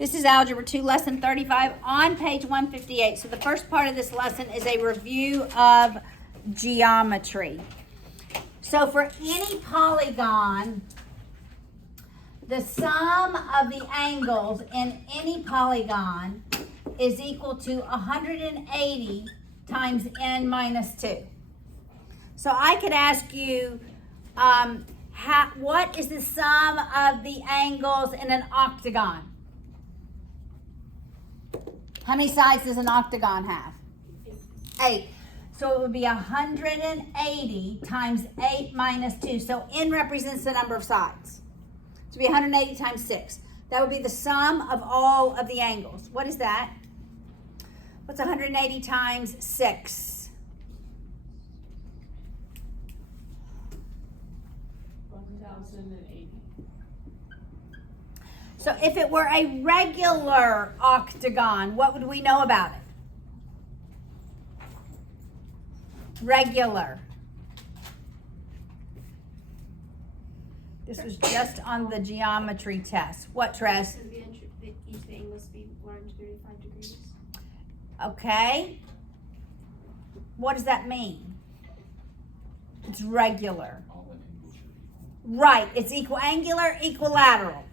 This is Algebra 2, Lesson 35 on page 158. So the first part of this lesson is a review of geometry. So for any polygon, the sum of the angles in any polygon is equal to 180 times n minus 2. So I could ask you, what is the sum of the angles in an octagon? How many sides does an octagon have? 8. So it would be 180 times 8 minus 2. So n represents the number of sides. So it would be 180 times 6. That would be the sum of all of the angles. What is that? What's 180 times 6? 1,080. So if it were a regular octagon, what would we know about it? Regular. This was just on the geometry test. What, Tress? Each angle must be 135 degrees. Okay. What does that mean? It's regular. Right. It's equiangular, equilateral.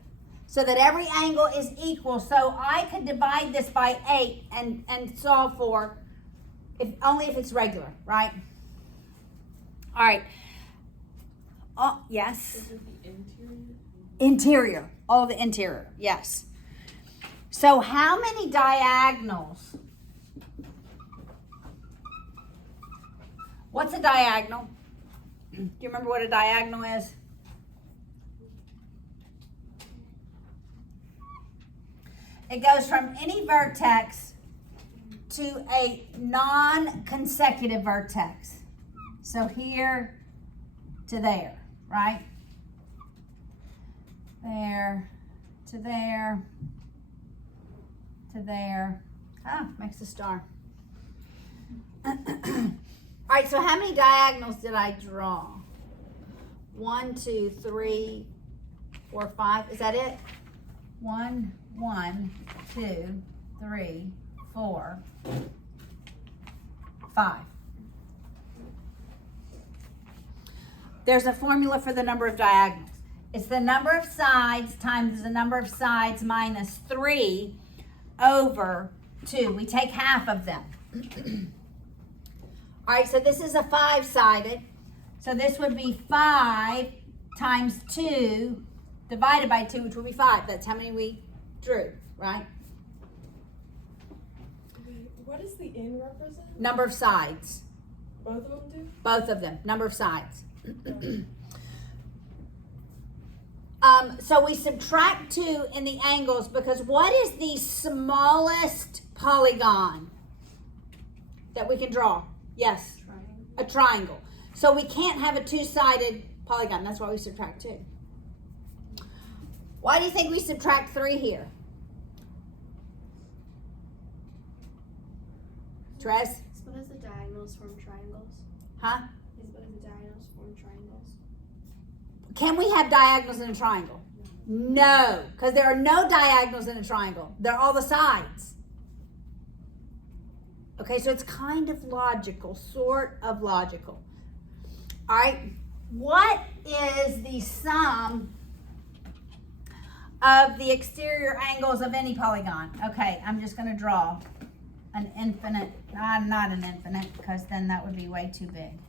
So that every angle is equal. So I could divide this by 8 and solve for only if it's regular, right? All right. Oh, yes. Is it the interior? Interior. Oh, the interior. Yes. So how many diagonals? What's a diagonal? Do you remember what a diagonal is? It goes from any vertex to a non-consecutive vertex. So here to there, right? There to there to there. Ah, makes a star. All right, so how many diagonals did I draw? 1, 2, 3, 4, 5. Is that it? 1, 2, 3, 4, 5. There's a formula for the number of diagonals. It's the number of sides times the number of sides minus 3 over 2. We take half of them. All right, so this is a 5-sided. So this would be 5 times 2 divided by 2, which would be 5. That's how many we drew, right? What does the n represent? Number of sides. Both of them do? Both of them. Number of sides. So we subtract 2 in the angles because what is the smallest polygon that we can draw? Yes. Triangle. A triangle. So we can't have a 2-sided polygon. That's why we subtract 2. Why do you think we subtract 3 here? Trez? So what does the diagonals form triangles? Huh? What does the diagonals form triangles? Can we have diagonals in a triangle? No, because there are no diagonals in a triangle. They're all the sides. Okay, so it's kind of logical, sort of logical. All right, what is the sum of the exterior angles of any polygon? Okay, I'm just going to draw an infinite, not an infinite, because then that would be way too big.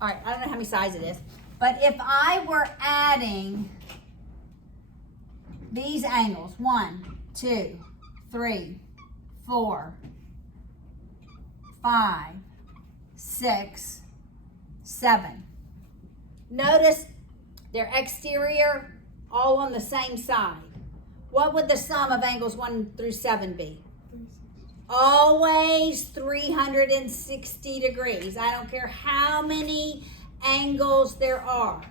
All right, I don't know how many sides it is, but if I were adding these angles, 1, 2, 3, 4, 5, 6, 7. Notice they're exterior, all on the same side. What would the sum of angles 1 through 7 be? Always 360 degrees. I don't care how many angles there are.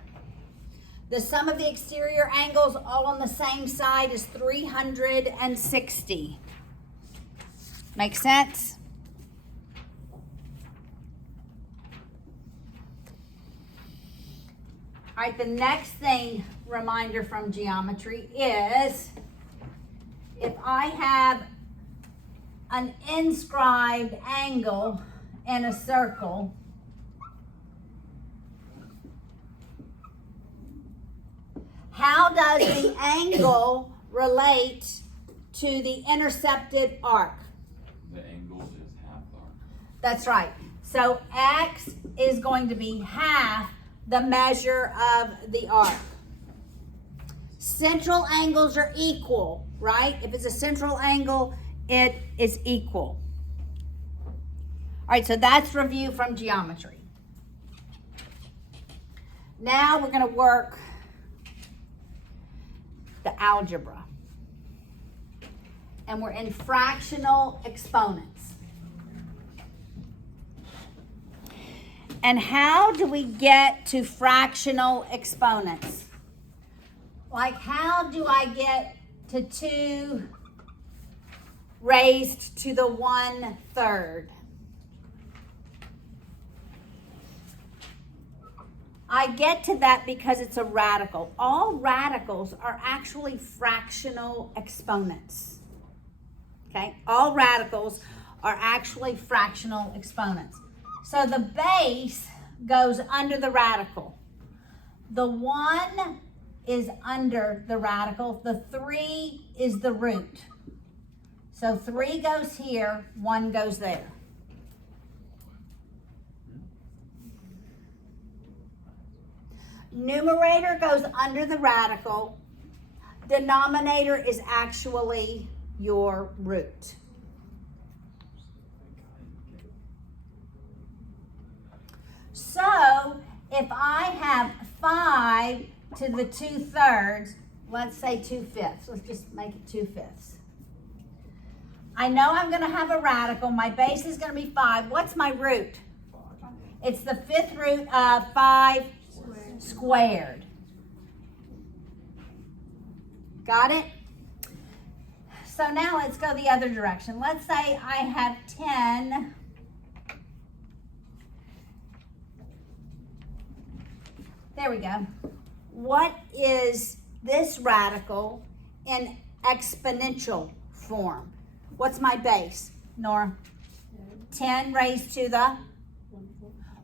The sum of the exterior angles all on the same side is 360. Make sense? All right, the next thing, reminder from geometry is if I have an inscribed angle in a circle, how does the angle relate to the intercepted arc? The angle is half the arc. That's right. So x is going to be half the measure of the arc. Central angles are equal, right? If it's a central angle, it is equal. All right, so that's review from geometry. Now we're going to work the algebra. And we're in fractional exponents. And how do we get to fractional exponents? Like, how do I get to 2 raised to the 1/3? I get to that because it's a radical. All radicals are actually fractional exponents. Okay? All radicals are actually fractional exponents. So the base goes under the radical. The 1 is under the radical. The 3 is the root. So 3 goes here, 1 goes there. Numerator goes under the radical. Denominator is actually your root. So if I have 5 to the 2/3, let's say 2/5. Let's just make it 2/5. I know I'm going to have a radical. My base is going to be 5. What's my root? It's the 5th root of 5 squared. Got it? So now let's go the other direction. Let's say I have 10. There we go. What is this radical in exponential form? What's my base, Nora? 10 raised to the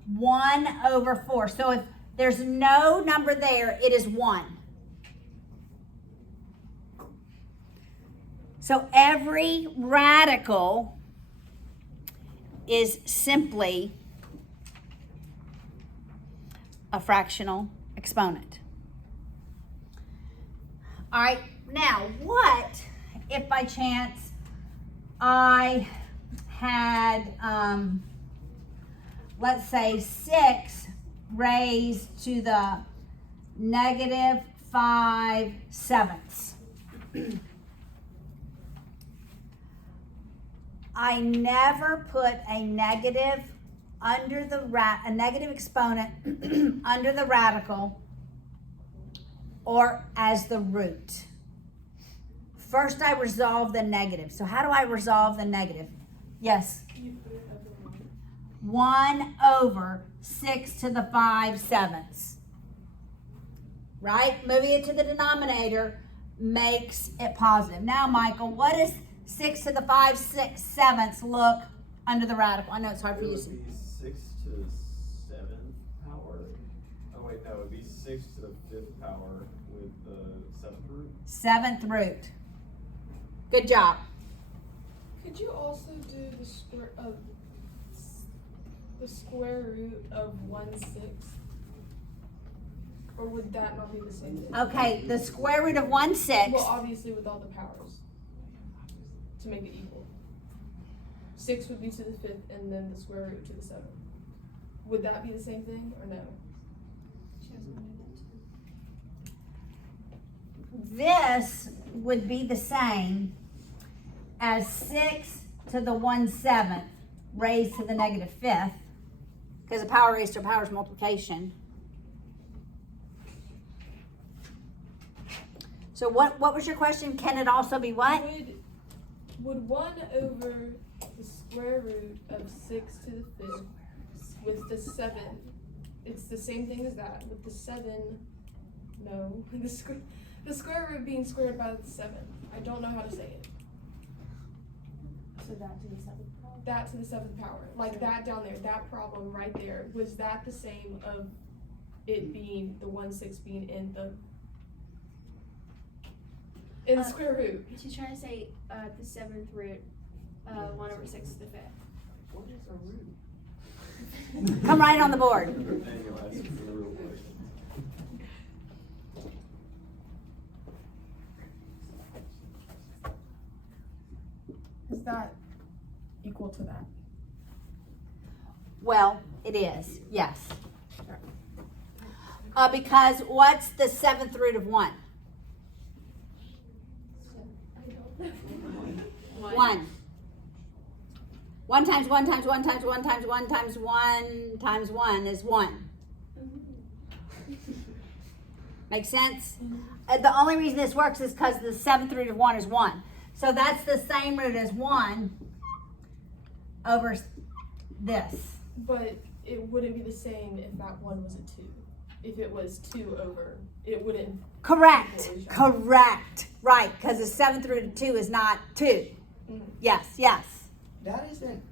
1/4. So if there's no number there, it is 1. So every radical is simply a fractional exponent. All right, now what if by chance I had, let's say 6 raised to the -5/7? I never put a negative under the a negative exponent under the radical or as the root. First I resolve the negative. So how do I resolve the negative? Yes. You put it as a 1/6 to the 5/7. Right? Moving it to the denominator makes it positive. Now, Michael, what does 6 to the 5/7 look under the radical? I know it's hard for you to see. It would be 6 to the 7th power. Oh wait, no, it would be 6 to the 5th power with the 7th root. 7th root. Good job. Could you also do the square root of 1/6? Or would that not be the same thing? Okay, the square root of 1/6. Well, obviously with all the powers to make it equal. 6 would be to the 5th, and then the square root to the 7th. Would that be the same thing, or no? This would be the same as 6 to the 1/7 raised to the -5th, because a power raised to a power is multiplication. So what was your question? Can it also be what? Would 1/, the square root of 6 to the 5th with the 7 It's the same thing as that with the 7. No, the square root being squared by the 7. I don't know how to say it. So that to the 7th power? That to the 7th power, like that down there, that problem right there, was that the same of it being the 1/6 being in the square root? She's trying to say the 7th root, 1/6 to the 5th. What is a root? Come right on the board. Daniel asking for the real question. Is that equal to that? Well, it is, yes. Because what's the 7th root of 1? 1. 1 times 1 times 1 times 1 times 1 times 1 times 1 is 1. Make sense? The only reason this works is because the 7th root of 1 is 1. So that's the same root as 1 over this. But it wouldn't be the same if that 1 was a 2. If it was 2 over, it wouldn't. Correct. Correct. Right, because the 7th root of 2 is not 2. Yes, yes. That isn't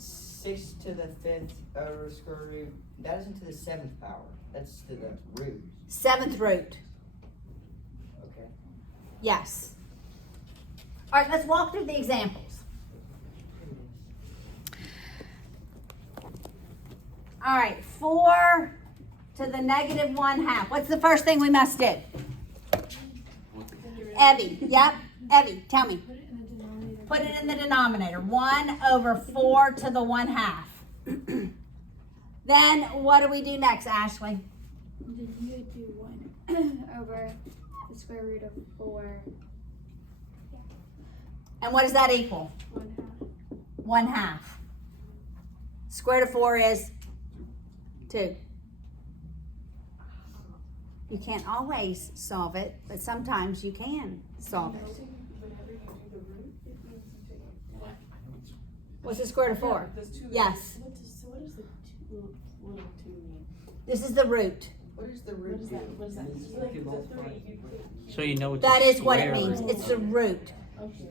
6 to the 5th over square root. That isn't to the 7th power. That's to the root. 7th root. Okay. Yes. All right, let's walk through the examples. All right, 4 to the negative 1/2. What's the first thing we must do? Evie, yep. Evie, tell me. Put it in the denominator. 1 over 4 to the 1/2. Then what do we do next, Ashley? Then you would do 1 over the square root of 4. And what does that equal? 1/2. 1/2. Square root of 4 is 2. You can't always solve it, but sometimes you can solve it. Whenever you do the root, it means you take What's the square root of 4? Yes. What does the little 2 mean? This is the root. What is the What root is do? that? What is that? like the 3, you take. So you know it's That a is what it square means. root. It's the root. Okay.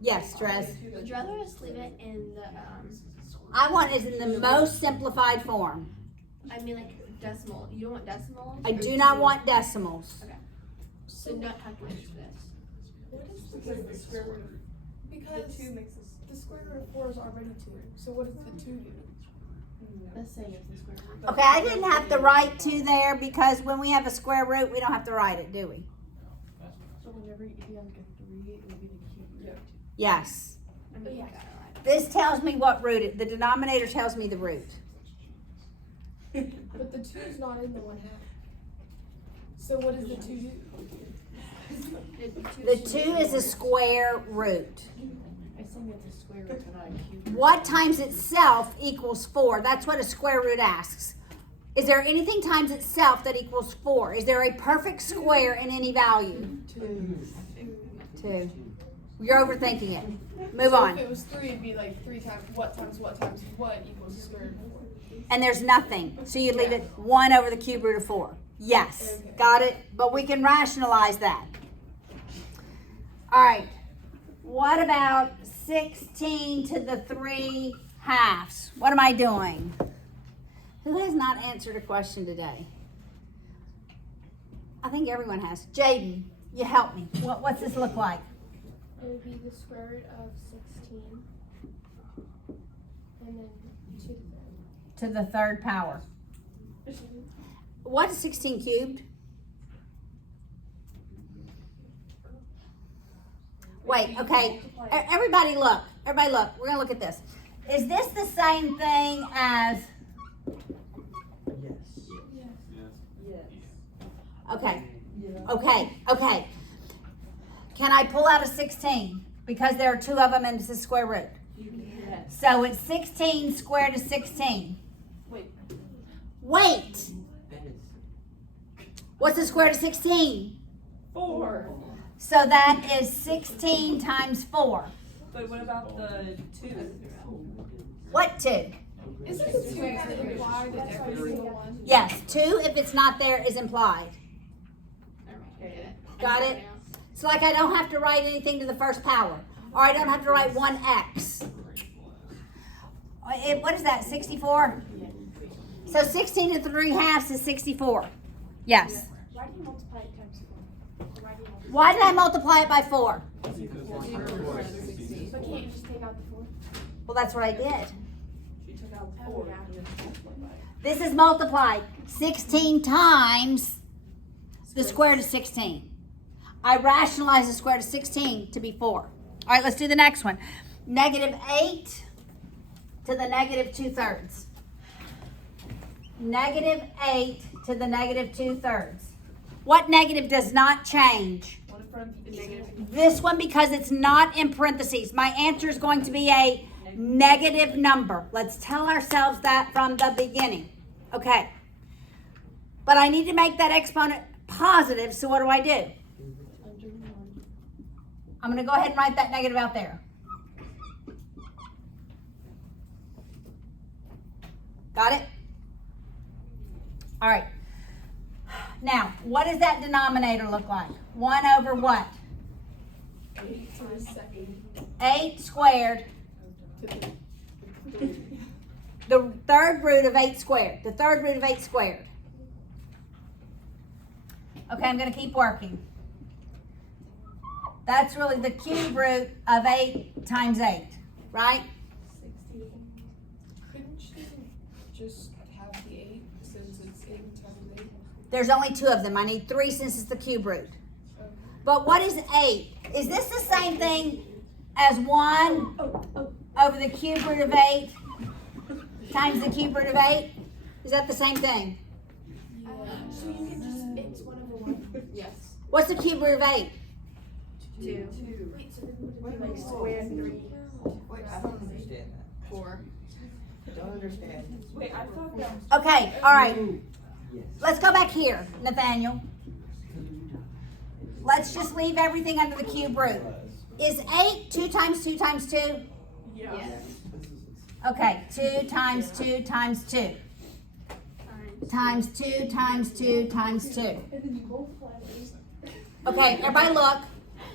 Yes, Dress. Would you rather us leave it in the, I want it in the most simplified form. I mean like decimal, you don't want decimals? I do not want decimals. So not calculated for this. What is the square root? Because the 2 makes us, the square root of 4 is already 2. So what does the 2 do? Let's say it's the square root. Okay, I didn't have to write 2 there because when we have a square root, we don't have to write it, do we? So whenever if you have like a 3, it would be the cube root. Yes. I mean, you got it right. This tells me what root it, the denominator tells me the root. But the 2 is not in the 1/2. So what does the 2 do? The 2 is a square root. I think it's a square root and not a cube root. What times itself equals 4? That's what a square root asks. Is there anything times itself that equals 4? Is there a perfect square in any value? 2. You're overthinking it. Move So on. if it was 3, it'd be like 3 times what equals the square root of 4. And there's nothing. So you leave it 1 over the cube root of 4. Yes. Okay. Got it? But we can rationalize that. All right. What about 16 to the 3/2? What am I doing? Who has not answered a question today? I think everyone has. Jaden, you help me. What's this look like? It would be the square root of 16. And then 2 To the 3rd power. What is 16 cubed? Wait, okay. Everybody look. Everybody look. We're going to look at this. Is this the same thing as... Yes. Yes. Okay, Yeah. okay. Can I pull out a 16? Because there are 2 of them and it's a square root. Yes. So it's 16 squared is 16. Wait. That is. What's the square root of 16? 4. So that is 16 times 4. But what about the 2? What 2? Isn't the two kind of implied in every single one? Yes, 2 if it's not there is implied. Got it? So like I don't have to write anything to the first power. Or I don't have to write 1x. What is that, 64? So 16 to 3 halves is 64. Yes. Why do you multiply it times 4? Why do you multiply? Why did I multiply it by 4? But can't you just take out the 4? Well, that's what I did. She took out 4 and then multiplied by it. This is multiplied 16 times the square root of 16. I rationalize the square root of 16 to be 4. All right, let's do the next one. Negative 8 to the negative 2/3. Negative 8 to the negative 2/3. What negative does not change? One in front is negative. This one, because it's not in parentheses. My answer is going to be a negative number. Let's tell ourselves that from the beginning. Okay. But I need to make that exponent positive, so what do I do? I'm going to go ahead and write that negative out there. Got it? All right. Now, what does that denominator look like? 1 over what? 8 to the second. 8 squared. The third root of 8 squared. The third root of 8 squared. Okay, I'm going to keep working. That's really the cube root of 8 times 8, right? 60. Couldn't you just have the 8 since it's 8 times 8? There's only 2 of them. I need 3 since it's the cube root. Okay. But what is 8? Is this the same thing as 1 over the cube root of 8 times the cube root of 8? Is that the same thing? So you can just, it's 1 over 1. Yes. What's the cube root of 8? 2. Wait, so then would it be like square 3? Wait, I don't understand that. 4. Don't understand. Wait, I thought that. Okay, all right. Yes. Let's go back here, Nathaniel. Let's just leave everything under the cube root. Is 8 2 times 2 times 2? Yeah. Okay, 2 times 2 times 2. Times 2 times 2 times 2. And then you multiply these. Okay, everybody look.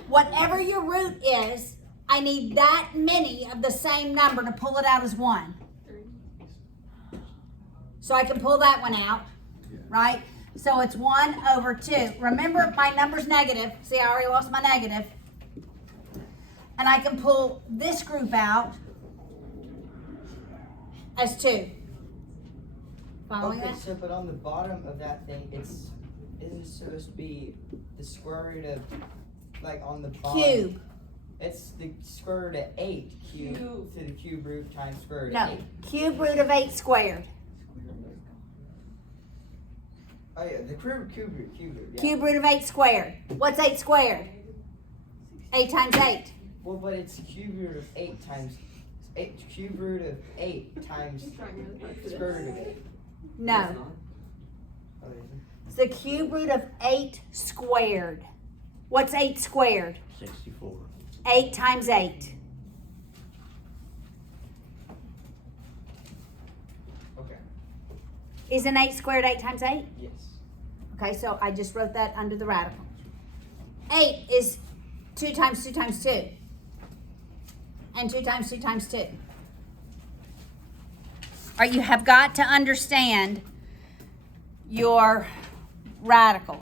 Whatever your root is, I need that many of the same number to pull it out as 1. So I can pull that one out, right? So it's 1 over 2. Remember, my number's negative. See, I already lost my negative. And I can pull this group out as 2. Following Okay, that? so but on the bottom of that thing, isn't it supposed to be the square root of, like on the bottom? Cube. It's the square root of 8 cube to the cube root times square root of No, 8. cube root of 8 squared. Oh yeah, the cube root, yeah. Cube root of 8 squared. What's 8 squared? 8 times 8. Well, but it's cube root of 8 times, cube root of 8 times square root of 8. No. Oh, is it? It's the cube root of 8 squared. What's 8 squared? 64. 8 times 8. Okay, Isn't 8 squared 8 times 8? yes. Okay, so I just wrote that under the radical. 8 is 2 times 2 times 2. And 2 times 2 times 2. All right, you have got to understand your radical.